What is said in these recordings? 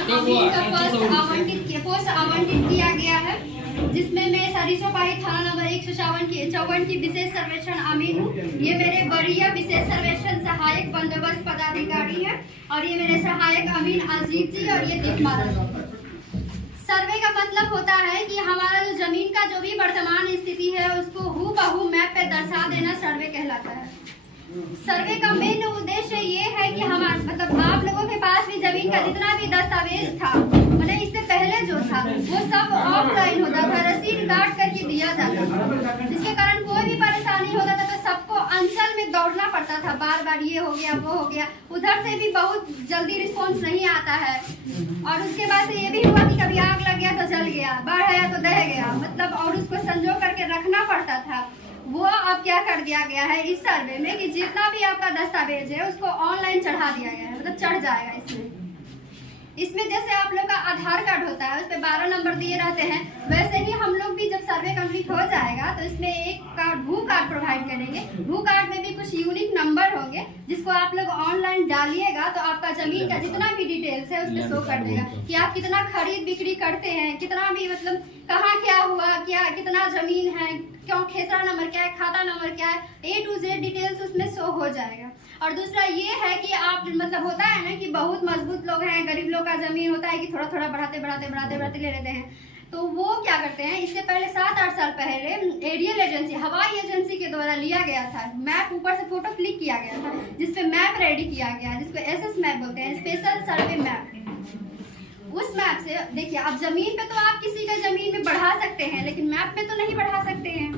अमीन का पोस्ट आवंटित किया गया है, जिसमें मैं सरिसोपाही थाना नंबर 154 की विशेष सर्वेक्षण अमीन हूँ। ये मेरे वरीय विशेष सर्वेक्षण सहायक बंदोबस्त पदाधिकारी है और ये मेरे सहायक अमीन अजीब जी और ये दीपमाला। सर्वे का मतलब होता है कि हमारा जो जमीन का जो भी वर्तमान स्थिति है उसको हूबहू मैप पे दर्शा देना सर्वे कहलाता है। सर्वे का मेन उद्देश्य ये है कि हमारे मतलब आप लोगों के पास भी जमीन का जितना भी दस्तावेज था, मतलब इससे पहले जो था वो सब ऑफलाइन होता था, रसीद काट करके दिया जाता था, जिसके कारण कोई भी परेशानी होता था तो सबको अंचल में दौड़ना पड़ता था, बार बार ये हो गया वो हो गया, उधर से भी बहुत जल्दी रिस्पॉन्स नहीं आता है। और उसके बाद से ये भी हुआ कि कभी आग लग गया तो जल गया, बाढ़ आया तो दह गया, मतलब और उसको संजो करके रखना पड़ता था। वो अब क्या कर दिया गया है इस सर्वे में कि जितना भी आपका दस्तावेज है उसको ऑनलाइन चढ़ा दिया गया है, मतलब चढ़ जाएगा। इसमें जैसे आप लोग का आधार कार्ड होता है उस पे 12 नंबर दिए रहते हैं, वैसे ही हम लोग भी जब सर्वे कंप्लीट हो जाएगा तो इसमें एक कार्ड भू कार्ड प्रोवाइड करेंगे। भू कार्ड में भी कुछ यूनिक नंबर होंगे जिसको आप लोग ऑनलाइन डालिएगा तो आपका जमीन का जितना भी डिटेल्स है उसमें शो कर देगा कि आप कितना खरीद बिक्री करते हैं, कितना भी मतलब कहाँ क्या हुआ, क्या कितना जमीन है, क्यों खेसरा नंबर क्या है, खाता नंबर क्या है, A to Z डिटेल्स उसमें शो हो जाएगा। और दूसरा ये है कि आप मतलब होता है ना कि बहुत मजबूत लोग हैं, गरीब लोग का जमीन होता है कि थोड़ा थोड़ा बढ़ाते ले लेते हैं, तो वो क्या करते हैं, इससे पहले 7-8 साल पहले एरियल एजेंसी हवाई एजेंसी के द्वारा लिया गया था मैप, ऊपर से फोटो क्लिक किया गया था जिसपे मैप रेडी किया गया, जिसको SS मैप बोलते हैं, स्पेशल सर्वे मैप। उस मैप से देखिए अब जमीन पे तो आप किसी का जमीन में बढ़ा सकते हैं लेकिन मैप में तो नहीं बढ़ा सकते हैं।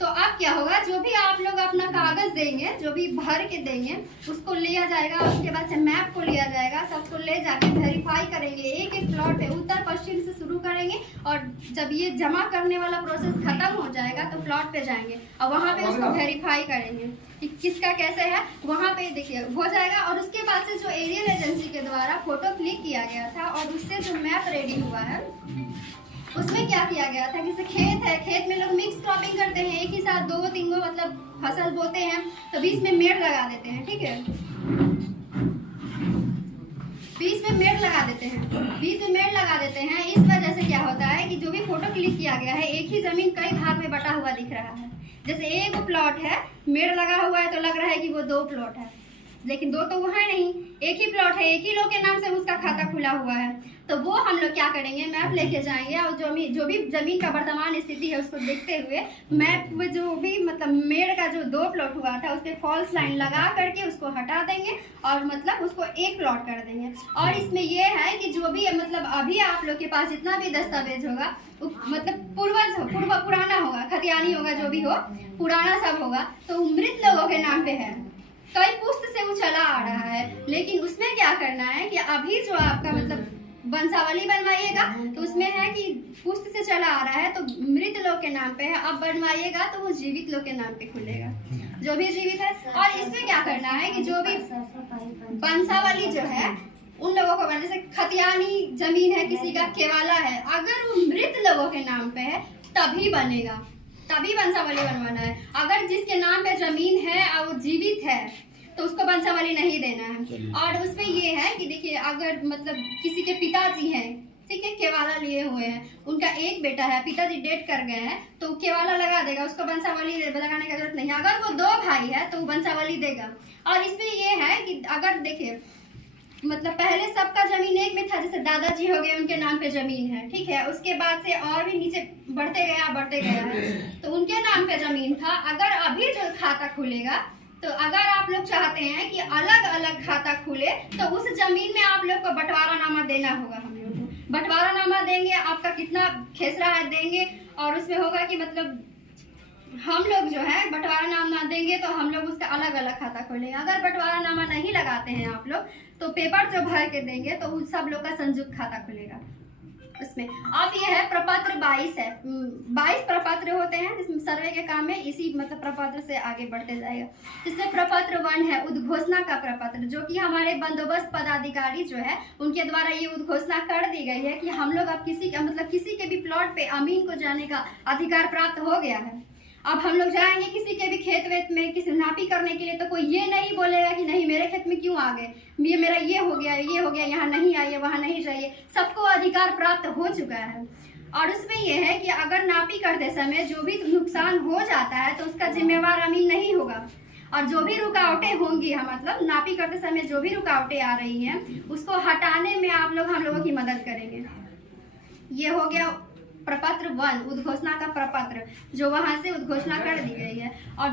तो अब क्या होगा, जो भी आप लोग अपना कागज देंगे, जो भी भर के देंगे उसको लिया जाएगा, उसके बाद से मैप को लिया जाएगा, सबको ले जाके वेरीफाई करेंगे, एक एक प्लॉट पे उत्तर पश्चिम से शुरू करेंगे और जब ये जमा करने वाला प्रोसेस खत्म हो जाएगा तो प्लॉट पे जाएंगे और वहाँ पे उसको वेरीफाई करेंगे कि किसका कैसे है, वहाँ पे देखिए हो जाएगा। और उसके बाद से जो एरियल एजेंसी के द्वारा फोटो क्लिक किया गया था और उससे जो मैप रेडी हुआ है उसमें क्या किया गया था, जैसे खेत है, खेत में लोग मिक्स क्रॉपिंग करते हैं, एक ही साथ 2-3 मतलब फसल बोते हैं तो बीच में मेड़ लगा देते हैं, ठीक है, बीच में मेड़ लगा देते हैं। इस वजह से क्या होता है कि जो भी फोटो क्लिक किया गया है एक ही जमीन कई भाग में बटा हुआ दिख रहा है। जैसे एक प्लॉट है, मेड़ लगा हुआ है तो लग रहा है कि वो 2 प्लॉट है, लेकिन 2 तो वो है नहीं, एक ही प्लॉट है, एक ही लोग के नाम से उसका खाता खुला हुआ है। तो वो हम लोग क्या करेंगे, मैप लेके जाएंगे और जो भी जमीन का वर्तमान स्थिति है उसको देखते हुए मैप में जो भी मतलब मेड़ का जो 2 प्लॉट हुआ था उस पर फॉल्स लाइन लगा करके उसको हटा देंगे और मतलब उसको 1 प्लॉट कर देंगे। और इसमें ये है कि जो भी मतलब अभी आप लोग के पास जितना भी दस्तावेज होगा मतलब पुराना होगा, खतियानी होगा, जो भी हो पुराना सब होगा, तो मृत लोगों के नाम पे है, कई पुस्त से वो चला आ रहा है। लेकिन उसमें क्या करना है कि अभी जो आपका मतलब वंशावली बनवाइएगा तो उसमें है कि पुस्त से चला आ रहा है तो मृत लोग के नाम पे है, अब बनवाइएगा तो वो जीवित लोग के नाम पे खुलेगा, जो भी जीवित है। और इसमें क्या करना है कि जो भी वंशावली जो है उन लोगों को, जैसे खतियानी जमीन है किसी का, केवाला है, अगर वो मृत लोगों के नाम पे है तभी बनेगा, तभी वंशावली बनवाना है। अगर जिसके नाम पे जमीन है और वो जीवित है तो उसको वंशावली नहीं देना है। और उसमें ये है कि देखिए अगर मतलब किसी के पिताजी हैं, ठीक है, केवाला लिए हुए हैं, उनका एक बेटा है, पिताजी डेट कर गए हैं तो केवाला लगा देगा, उसको वंशावली लगाने की जरूरत नहीं है। अगर वो 2 भाई है तो वंशावली देगा। और इसमें ये है कि अगर देखिए मतलब पहले सबका जमीन एक में था, जैसे दादाजी हो गए उनके नाम पे जमीन है, ठीक है, उसके बाद से और भी नीचे बढ़ते गया है तो उनके नाम पे जमीन था। अगर अभी जो खाता खुलेगा तो अगर आप लोग चाहते हैं कि अलग अलग खाता खुले तो उस जमीन में आप लोग को बंटवारा नामा देना होगा। हम लोग को बंटवारा नामा देंगे, आपका कितना खेसरा है देंगे और उसमें होगा कि मतलब हम लोग जो है बंटवारा नामा देंगे तो हम लोग उसका अलग अलग खाता खोलेंगे। अगर बंटवारा नामा नहीं लगाते हैं आप लोग तो पेपर जो भर के देंगे तो उन सब लोग का संयुक्त खाता खुलेगा उसमें। अब ये है प्रपत्र 22 है, 22 प्रपत्र होते हैं जिसमें सर्वे के काम में इसी मतलब प्रपत्र से आगे बढ़ते जाएगा। जिसमें प्रपत्र 1 है उद्घोषणा का प्रपत्र, जो कि हमारे बंदोबस्त पदाधिकारी जो है उनके द्वारा ये उद्घोषणा कर दी गई है कि हम लोग अब किसी के भी प्लॉट पे अमीन को जाने का अधिकार प्राप्त हो गया है। अब हम लोग जाएंगे किसी के भी खेत वेत में किसी नापी करने के लिए, तो कोई ये नहीं बोलेगा कि नहीं मेरे खेत में क्यों आ गए, ये मेरा ये हो गया, यहाँ नहीं आइए, वहाँ नहीं जाइए। सबको अधिकार प्राप्त हो चुका है। और उसमें यह है कि अगर नापी करते समय जो भी नुकसान हो जाता है तो उसका जिम्मेवार अमीन नहीं होगा, और जो भी रुकावटें होंगी, हम मतलब नापी करते समय जो भी रुकावटें आ रही हैं उसको हटाने में हम लोगों की मदद करेंगे। ये हो गया प्रपत्र 1, उद्घोषणा का प्रपत्र, जो वहां से उद्घोषणा कर दी गई है। और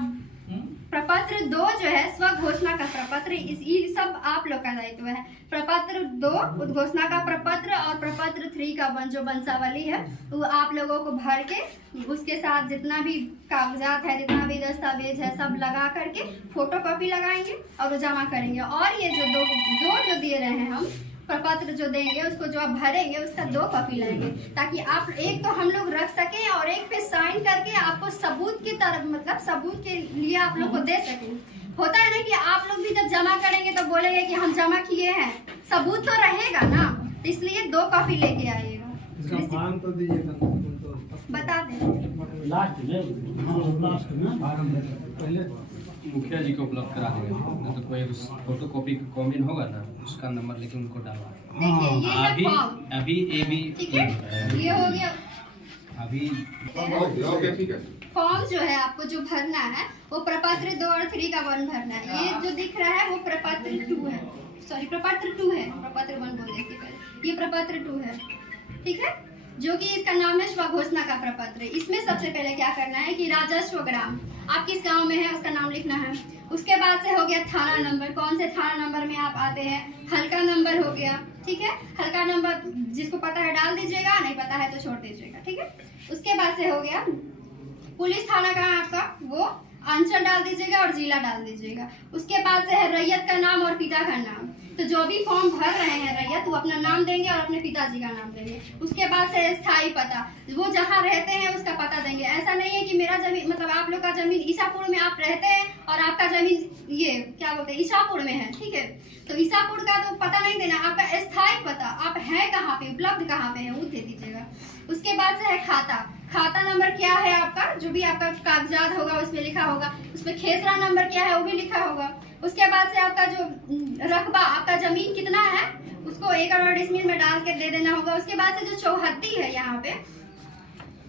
प्रपत्र 2 जो है स्व घोषणा का प्रपत्र, ये सब आप लोग का दायित्व है। प्रपत्र 2 उद्घोषणा का प्रपत्र और प्रपत्र 3 का जो वंशावली है वो आप लोगों को भर के उसके साथ जितना भी कागजात है, जितना भी दस्तावेज है, सब लगा करके फोटोकॉपी लगाएंगे और वो जमा करेंगे। और ये जो दो दे रहे हैं हम प्रपत्र जो देंगे, उसको जो आप भरेंगे उसका 2 कॉपी लाएंगे, ताकि आप एक तो हम लोग रख सकें और एक पे साइन करके आपको सबूत की तरफ, मतलब सबूत के लिए आप लोग को दे सकें। होता है ना कि आप लोग भी जब जमा करेंगे तो बोलेंगे कि हम जमा किए हैं, सबूत तो रहेगा ना, इसलिए 2 कॉपी लेके आइएगा। तो बता दें लास्ट में पहले मुखिया जी को उपलब्ध करा देंगे, नहीं तो कोई फोटो कॉपी कॉमन होगा ना, उसका नंबर लेके उनको डालवा। देखिए ये है फॉर्म, अभी ये भी ठीक है, ये हो गया। अभी ठीक है। फॉर्म जो है आपको जो भरना है वो प्रपत्र 2 और 3 का 1 भरना है। ये जो दिख रहा है वो प्रपत्र 2 है, सॉरी प्रपत्र 2 है, प्रपत्र 1 बोलने से पहले ये प्रपत्र 2 है, ठीक है, जो कि इसका नाम है स्व घोषणा का प्रपत्र। इसमें सबसे पहले क्या करना है कि राजस्व ग्राम, आप किस गांव में है उसका नाम लिखना है। उसके बाद से हो गया थाना नंबर, कौन से थाना नंबर में आप आते हैं, हल्का नंबर हो गया, ठीक है, हल्का नंबर जिसको पता है डाल दीजिएगा, नहीं पता है तो छोड़ दीजिएगा, ठीक है। उसके बाद से हो गया पुलिस थाना का आपका, वो अंचल डाल दीजिएगा और जिला डाल दीजिएगा। उसके बाद से है रैयत का नाम और पिता का नाम, तो जो भी फॉर्म भर रहे हैं रैयत वो अपना नाम देंगे और अपने पिताजी का नाम देंगे। उसके बाद से स्थायी पता, वो जहाँ रहते हैं उसका पता देंगे। ऐसा नहीं है कि मेरा जमीन, मतलब आप लोग का जमीन ईसापुर में आप रहते हैं और आपका जमीन ये क्या बोलते हैं ईसापुर में है, ठीक है, तो ईसापुर का तो पता नहीं देना, आपका स्थायी पता, आप है कहाँ पे, उपलब्ध कहाँ पे है, वो दे दीजिएगा। उसके बाद से है खाता, खाता नंबर क्या है आपका, जो भी आपका कागजात होगा उसमें लिखा होगा, उसमें खेसरा नंबर क्या है वो भी लिखा होगा। उसके बाद से आपका जो रकबा, आपका जमीन कितना है उसको 1 डिसमिल में डाल के दे देना होगा। उसके बाद से जो चौहद्दी है, यहाँ पे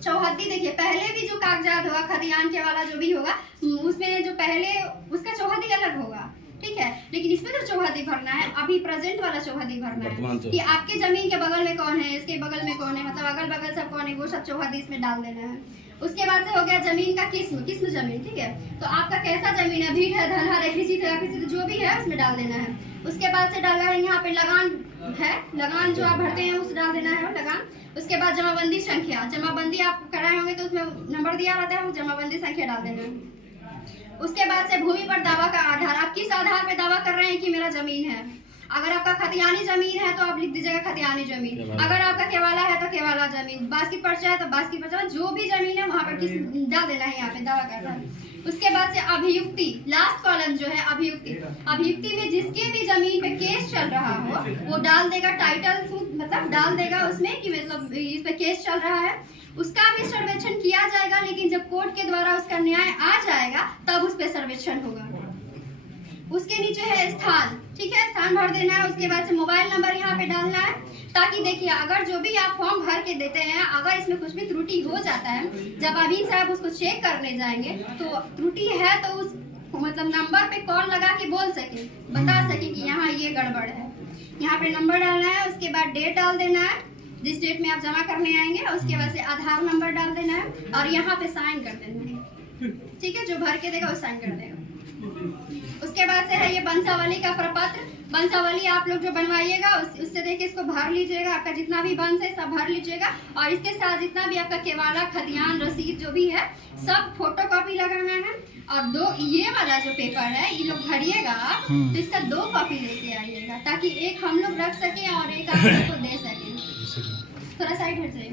चौहद्दी देखिए, पहले भी जो कागजात होगा खतियान के वाला जो भी होगा उसमें जो पहले उसका चौहद्दी अलग होगा, ठीक है, लेकिन इसमें तो चौहद्दी भरना है, अभी प्रेजेंट वाला चौहद्दी भरना है कि आपके जमीन के बगल में कौन है, इसके बगल में कौन है, मतलब अगल बगल सब कौन है, वो सब चौहद्दी इसमें डाल देना है। उसके बाद से हो गया जमीन का किस्म जमीन, ठीक है, तो आपका कैसा जमीन है, भीड़ है, धनहर है, कृषि जो भी है उसमें डाल देना है। उसके बाद से डालना है यहाँ पे लगान है, लगान जो आप भरते हैं उस डाल देना है लगान। उसके बाद जमाबंदी संख्या, जमाबंदी आप कराए होंगे तो उसमें नंबर दिया रहता है, वो जमाबंदी संख्या डाल देना है। उसके बाद से भूमि पर दावा का आधार, आप किस आधार पे दावा कर रहे हैं कि मेरा जमीन है। अगर आपका खतियानी जमीन है तो आप लिख दीजिएगा खतियानी जमीन, अगर आपका केवाला है तो केवाला जमीन, बास्की पर्चा है तो बास्की पर्चा, जो भी जमीन है वहाँ पर किस डाल देना है, यहाँ पे दावा करना है। उसके बाद से अभियुक्ति, लास्ट कॉलम जो है अभियुक्ति, अभियुक्ति में जिसके भी जमीन पे केस चल रहा हो वो डाल देगा, टाइटल मतलब डाल देगा उसमें कि मतलब इस पे केस चल रहा है, उसका भी सर्वेक्षण किया जाएगा, लेकिन जब कोर्ट के द्वारा उसका न्याय आ जाएगा तब उस पर सर्वेक्षण होगा। उसके नीचे है स्थान, ठीक है, स्थान भर देना है। उसके बाद से मोबाइल नंबर यहाँ पे डालना है, ताकि देखिए अगर जो भी आप फॉर्म भर के देते हैं अगर इसमें कुछ भी त्रुटि हो जाता है, जब अमीन साहब उसको चेक करने जाएंगे तो त्रुटि है तो उस मतलब नंबर पे कॉल लगा के बोल सके, बता सके कि यहाँ ये गड़बड़ है। यहाँ पे नंबर डालना है, उसके बाद डेट डाल देना है जिस डेट में आप जमा करने आएंगे, उसके बाद से आधार नंबर डाल देना है और यहाँ पे साइन कर देना है, ठीक है, जो भर के देगा वो साइन कर देगा। उसके बाद से है ये वंशावली का प्रपत्र, वंशावली आप लोग जो बनवाइएगा उससे देखिए इसको भर लीजिएगा, आपका जितना भी वंश है सब भर लीजिएगा और इसके साथ जितना भी आपका केवाला खतियान रसीद जो भी है सब फोटोकॉपी लगाना है। और 2 ये वाला जो पेपर है ये लोग भरिएगा आप तो इसका 2 कॉपी लेके आइएगा, ताकि एक हम लोग रख सके और एक आप लोग को दे सके। थोड़ा साइड हट जाइए।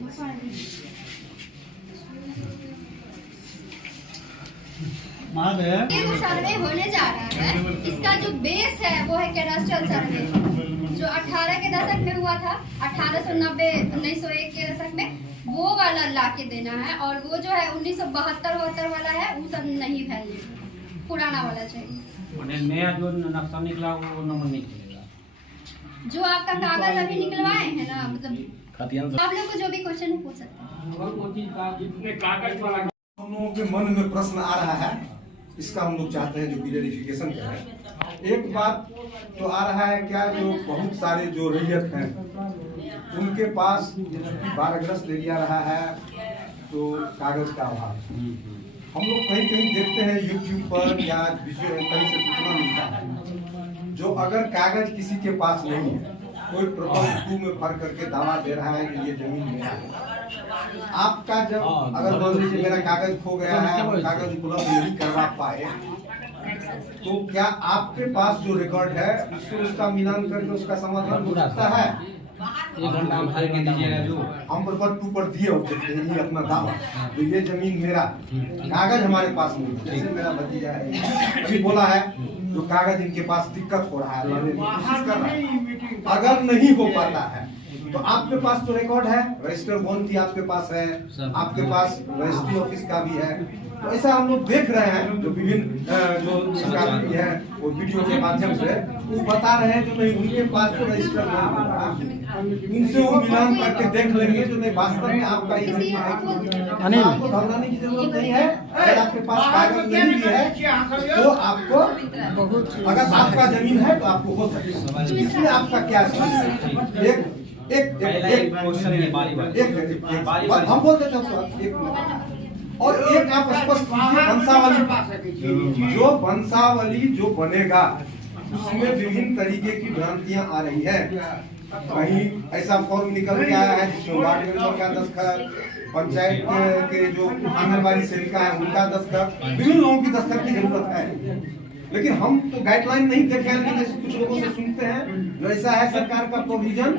ये जो सर्वे होने जा रहा है इसका जो बेस है वो है कैडास्ट्रल सर्वे, जो 18 के दशक में हुआ था, 1890 1901 के दशक में वो वाला ला के देना है, और वो जो है 1972 वाला है वो सब नहीं वैलिड, पुराना वाला चाहिए। नया जो नक्शा निकला वो नंबर नहीं चलेगा। जो आपका कागज अभी निकलवाए हैं ना, मतलब आप लोग को जो भी क्वेश्चन है पूछ सकते हैं। हम लोगों के मन में प्रश्न आ रहा है, इसका हम लोग चाहते हैं जो क्लियरिफिकेशन करें। एक बात तो आ रहा है क्या, जो बहुत सारे जो रैयत हैं उनके पास बाढ़ग्रस्त एरिया रहा है तो कागज का अभाव। हम लोग कहीं कहीं देखते हैं यूट्यूब पर या कहीं से सूचना मिलता है, जो अगर कागज किसी के पास नहीं है, कोई प्रॉपर 2 में भर करके दावा दे रहा है कि ये जमीन मेरा है। आपका जब अगर मान लीजिए मेरा कागज खो गया है, हम कागज उपलब्ध नहीं करवा पाए, तो क्या आपके पास जो रिकॉर्ड है उससे उसका मिलान करके उसका समाधान हो सकता है? 1 घंटा भर के दीजिएगा जो हम पर 2 पर दिए ये अपना दावा, तो ये जमीन मेरा, कागज हमारे पास नहीं। जैसे मेरा भतीजा है अभी बोला है, जो कागज इनके पास दिक्कत हो रहा है, लाने की कोशिश कर रहा है। अगर नहीं हो पाता है तो आपके पास तो रिकॉर्ड है, रजिस्टर बॉन्ड की आपके पास है, आपके पास रजिस्ट्री ऑफिस का भी है। तो ऐसा हम लोग देख रहे हैं, जो विभिन्न जो सरकार की है वो वीडियो के माध्यम से वो बता रहे हैं, जो नहीं उनके पास तो रजिस्टर बॉन्ड होगा, उनसे वो मिलान करके देख लेंगे। जो नहीं वास्तव में आपका आपको घबराने की जरूरत नहीं है। अगर आपके पास कागज नहीं भी है तो आपको, अगर आपका जमीन है तो आपको हो सकता है। इसमें आपका क्या है? एक हम बोल देते हैं और एक आप स्पष्ट कीजिए, वंशावली जो बनेगा उसमें विभिन्न तरीके की भ्रांतियां आ रही है। कहीं ऐसा फॉर्म निकल के आया है जिसमें वार्ड मेंबर का दस्तखत, पंचायत के जो आंगनबाड़ी सेविका है उनका दस्तखत, विभिन्न लोगों की दस्तखत की जरूरत है। लेकिन हम तो गाइडलाइन नहीं देखे हैं, लेकिन जैसे कुछ लोगों से सुनते हैं जो ऐसा है सरकार का प्रोविजन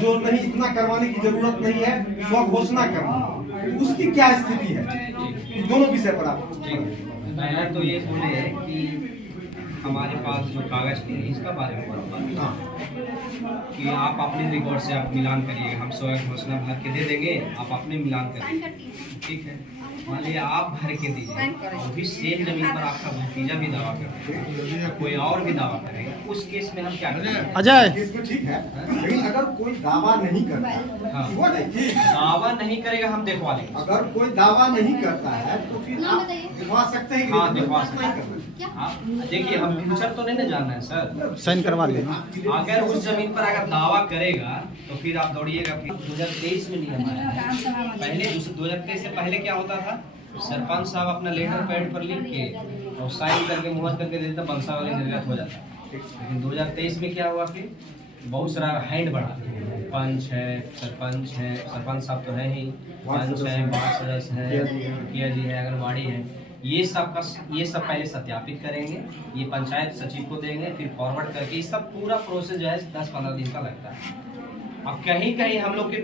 जो नहीं, इतना करवाने की जरूरत नहीं है, स्व घोषणा करना, उसकी क्या स्थिति है? ये दोनों विषय पर आप पहले तो ये बोले कि हमारे पास जो कागज के इसका बारे में कि आप अपने रिकॉर्ड से आप मिलान करिए, हम स्व घोषणा भर के दे देंगे, आप अपने मिलान करिए, ठीक है। मान लीजिए आप भर के दीजिए, अभी सेम जमीन पर आपका भतीजा भी दावा करेगा, कोई और भी दावा करेगा, उस केस में हम क्या करें? अजय इसमें ठीक है, लेकिन अगर कोई दावा नहीं करता, दावा नहीं करेगा हम दिखवा लेंगे। अगर कोई दावा नहीं करता है तो फिर आप दिखवा सकते हैं कि हाँ, दिखवा सकते हैं। देखिए हम फ्यूचर तो नहीं ना जानना है सर, साइन करवा लें। अगर उस जमीन पर अगर दावा करेगा तो फिर आप दौड़िएगा। 2023 में नियम आया है, पहले 2023 से पहले क्या होता था, सरपंच साहब अपना लेटर पैड पर लिख के और साइन करके मुहर करके दे देता, वंशावली निर्गत हो जाता। लेकिन 2023 में क्या हुआ कि बहुत सारा हैंड बढ़ा, पंच है, सरपंच है, सरपंच साहब तो है ही, पंच है, वार्ड सदस्य है, मुखिया जी है, आंगनबाड़ी है, ये सब पहले सत्यापित करेंगे, ये पंचायत सचिव को देंगे, फिर फॉरवर्ड करके ये सब पूरा प्रोसेस जो है 10-15 दिन का लगता है। अब कहीं कहीं हम लोग के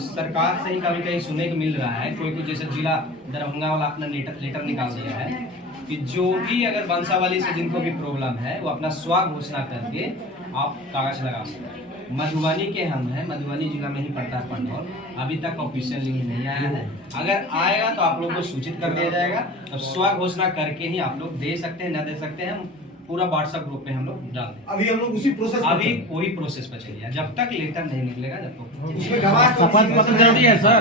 सरकार से ही कभी कहीं सुनने को मिल रहा है, कोई जैसे जिला दरभंगा वाला अपना लेटर निकाल दिया है कि जो भी अगर वंशावली से जिनको भी प्रॉब्लम है वो अपना स्व घोषणा करके आप कागज लगा सकते हैं। मधुबनी के हम हैं, मधुबनी जिला में ही पड़ता है पंडौल, अभी तक ऑफिशियल लिंक नहीं आया है। अगर आएगा तो आप लोगों को सूचित कर दिया जाएगा। तो स्व घोषणा करके ही आप लोग दे सकते हैं, न दे सकते हैं, पूरा व्हाट्सएप ग्रुप पे हम लोग डाल दें। अभी हम लोग उसी प्रोसेस, अभी कोई प्रोसेस पर चलिए, जब तक लेटर नहीं निकलेगा, जब तक उसमें गवाह शपथ पत्र जरूरी है सर,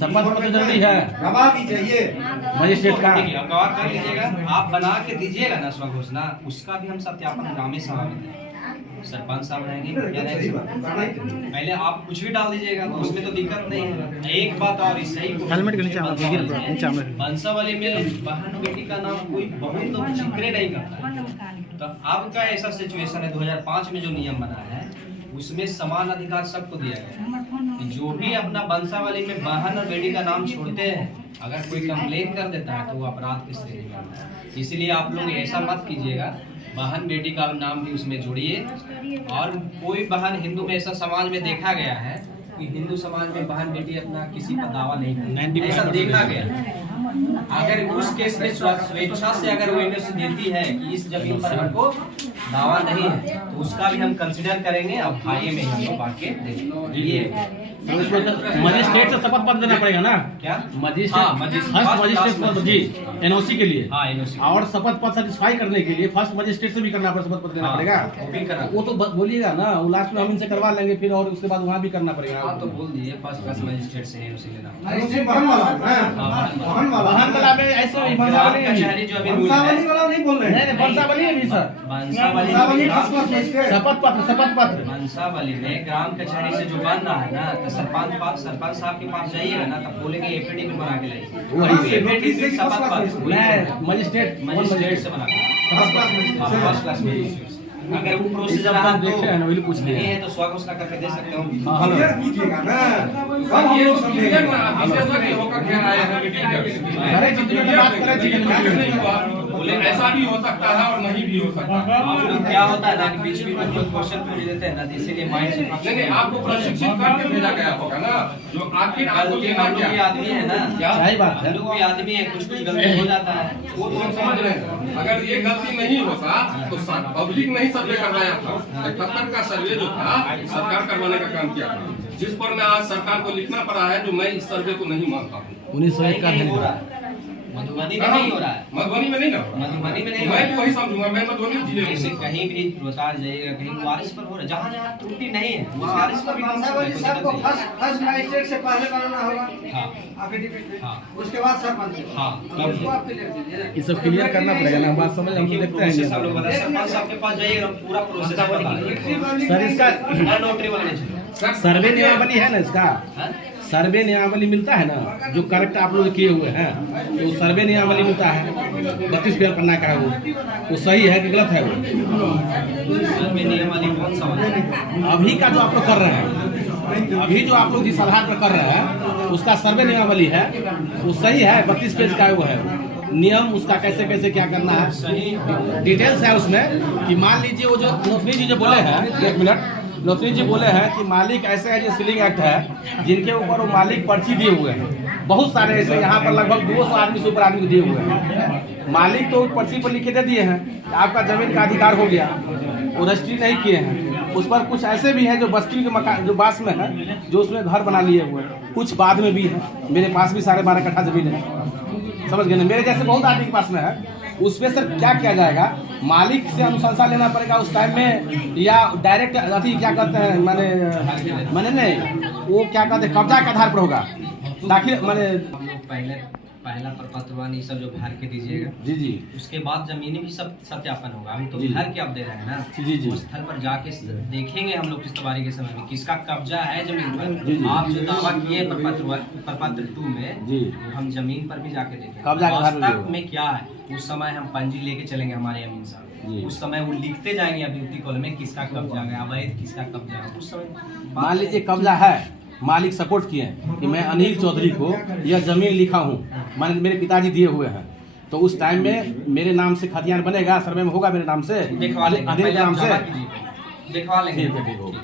शपथ पत्र जरूरी है, गवाह भी चाहिए, मजिस्ट्रेट का गवाह कर लीजिएगा, आप बना के दीजिएगा ना स्व घोषणा, उसका भी हम सत्यापन ग्रामीण सभा में करेंगे। सरपंच साहब रहेंगे, पहले आप कुछ भी डाल दीजिएगा, तो उसमें तो दिक्कत नहीं है। एक बात और इससे हेलमेट के नीचे वंशावली में बहन बेटी का नाम कोई बहुत लोग जिक्र नहीं करता है। तो अब का ऐसा सिचुएशन है, 2005 में जो नियम बना है उसमें समान अधिकार सबको दिया गया है। जो भी अपना वंशावली में बहन और बेटी का नाम छोड़ते हैं, अगर कोई कंप्लेन कर देता है तो वो अपराध की श्रेणी में आता है। इसलिए आप लोग ऐसा मत कीजिएगा, बहन बेटी का नाम भी उसमें जोड़िए। और कोई बहन हिंदू में ऐसा समाज में देखा गया है कि हिंदू समाज में बहन बेटी अपना किसी पर दावा नहीं करती, ऐसा देखा गया। अगर उस केस में स्वेच्छा से अगर वो देती है कि इस जमीन पर हमको दावा नहीं है तो उसका भी हम कंसिडर करेंगे। अब भाई में हम लोग बांट के देंगे। ये सर उसमें तो मजिस्ट्रेट से शपथ पत्र देना पड़ेगा ना? क्या मजिस्ट्रेट फर्स्ट मजिस्ट्रेट जी एनओसी के लिए। हाँ एनओसी और शपथ पत्र सेटिस्फाई करने के लिए फर्स्ट मजिस्ट्रेट से भी करना पड़ेगा, शपथ पत्र देना पड़ेगा। वो भी करा। वो तो बोलिएगा ना, वो लास्ट में हम इनसे करवा लेंगे फिर, और उसके बाद वहाँ भी करना पड़ेगा। हाँ तो बोल दिए फर्स्ट क्लास मजिस्ट्रेट से एनओसी लेना। वाहन वाला वाहन वाला में ऐसे वंशावली है, कचहरी जो अभी रूल है वाला नहीं बोल रहे हैं। नहीं वंशावली है भी सर। वंशावली शपथ पत्र वंशावली में ग्राम कचहरी से जो बन रहा है ना, तो सरपंच साहब के पास जाइएगा ना, तब बोलेंगे एफिडेविट बना के लाइए। एफिडेविट शपथ पत्र मैं मजिस्ट्रेट से बना के फर्स्ट क्लास में। अगर वो प्रोसीजर आप देखे हैं ना, वही पूछ नहीं लिया है तो स्व घोषणा करके दे सकते हो। क्लियर कीजिएगा ना, तब हम लोग समझेंगे। अरे जितने में बात करें बोले ऐसा भी हो सकता है और नहीं भी हो सकता है। आप लोग क्या होता है ना कि बीच में कोई क्वेश्चन पूछ देते हैं ना, इसीलिए माइंड से नहीं नहीं, आपको प्रशिक्षित करके भेजा गया होगा ना, जो आखिर आपको गलती लेना हम लोग क्या भी आदमी है ना, सही बात है। हम लोग भी आदमी है, कुछ गलती हो जाता है। वो तो हम समझ रहे हैं। अगर ये गलती नहीं होता तो पब्लिक नहीं सर्वे करवाया था। 71 का सर्वे जो था सरकार करवाने का काम किया था, जिस पर मैं आज सरकार को लिखना पड़ा है जो मैं इस सर्वे को नहीं मानता हूँ। 1901 का हो रहा है, मधुबनी में नहीं हो रहा है। मधुबनी में नहीं ना, मधुबनी में नहीं हो मैं रहा भी है। वही समझूंगा। मैं मधुबनी जिले में जैसे हूँ। कहीं भी रोहतास जाइएगा, कहीं वारिस पर हो रहा है, जहाँ जहाँ त्रुटि नहीं है वहाँ वारिस पर भी काम कर रहे हैं, कोई दिक्कत नहीं है। फर्स्ट मजिस्ट्रेट से पहले बनाना होगा हाँ एफिडेविट, हाँ उसके बाद सरपंच। हाँ उसको आप क्लियर कीजिए ना। ये सब क्लियर करना पड़ेगा ना, हम बात समझ हम देखिए देखते प्रोसेस हम लोग हैं। बता, सरपंच साहब के पास जाइएगा, पूरा प्रोसेस बता देंगे। सर इसका नोटरी वाला नहीं चाहिए। सर्वे नियमावली है ना, इसका हाँ? सर्वे नियमावली मिलता है ना, जो करेक्ट आप लोग किए हुए हैं, तो सर्वे नियमावली मिलता है 32 पेज पन्ना का है, वो सही है कि गलत है? वो सर्वे नियम वाली कौन सा वाला है? अभी का जो आप लोग कर रहे हैं, अभी जो आप लोग जिस आधार पर कर रहे हैं उसका सर्वे नियमावली है, वो सही है? 32 पेज का वो है नियम, उसका कैसे कैसे क्या करना है, सही डिटेल्स है उसमें। कि मान लीजिए वो जो नौकरी जी जो बोले हैं, 1 मिनट, नौकरी जी बोले हैं कि मालिक ऐसे है, जो सीलिंग एक्ट है जिनके ऊपर वो मालिक पर्ची दिए हुए हैं, बहुत सारे ऐसे यहाँ पर लगभग 200 आदमी से ऊपर आदमी को दिए हुए हैं। मालिक तो पर्ची पर लिख के दे दिए हैं आपका जमीन का अधिकार हो गया, वो रजिस्ट्री नहीं किए हैं। उस पर कुछ ऐसे भी हैं जो बस्ती के मकान जो पास में है, जो उसमें घर बना लिए हुए हैं, कुछ बाद में भी है। मेरे पास भी 12.5 कट्ठा जमीन है, समझ गए ना, मेरे जैसे बहुत आदमी के पास में है। उसमें सर क्या किया जाएगा? मालिक से अनुशंसा लेना पड़ेगा उस टाइम में, या डायरेक्ट अथी क्या कहते हैं, माने नहीं, वो क्या कहते हैं, कब्जा के आधार पर होगा दाखिल, माने हम लोग पहला प्रपत्रवान ये सब जो भर के दीजिएगा, जी जी उसके बाद जमीनी भी सब सत्यापन होगा। अभी तो जी। भर के आप दे रहे हैं ना, जी, जी। उस स्थल पर जाके देखेंगे हम लोग किस्तवारी के समय में किसका कब्जा है जमीन जी, जी। पर। आप जो दावा किए प्रपत्र 2 में, जी। वो हम जमीन पर भी जाके देखेंगे कब्जा के आधार पर भी वास्तव होगा। में क्या है। उस समय हम पंजी लेके चलेंगे हमारे अमीन साहब, जी। उस समय वो लिखते जाएंगे अभियुक्ति कॉलम में किसका कब्जा है, अवैध किसका कब्जा है। उस समय मान लीजिए कब्जा है, मालिक सपोर्ट किए कि मैं अनिल चौधरी को यह जमीन लिखा हूँ, मान मेरे पिताजी दिए हुए हैं, तो उस टाइम में मेरे नाम से खतियान बनेगा, सर्वे में होगा मेरे नाम से, दिखवा लेंगे, अनिल के नाम से। दिखवा लेंगे। ठीक है, ठीक होगा।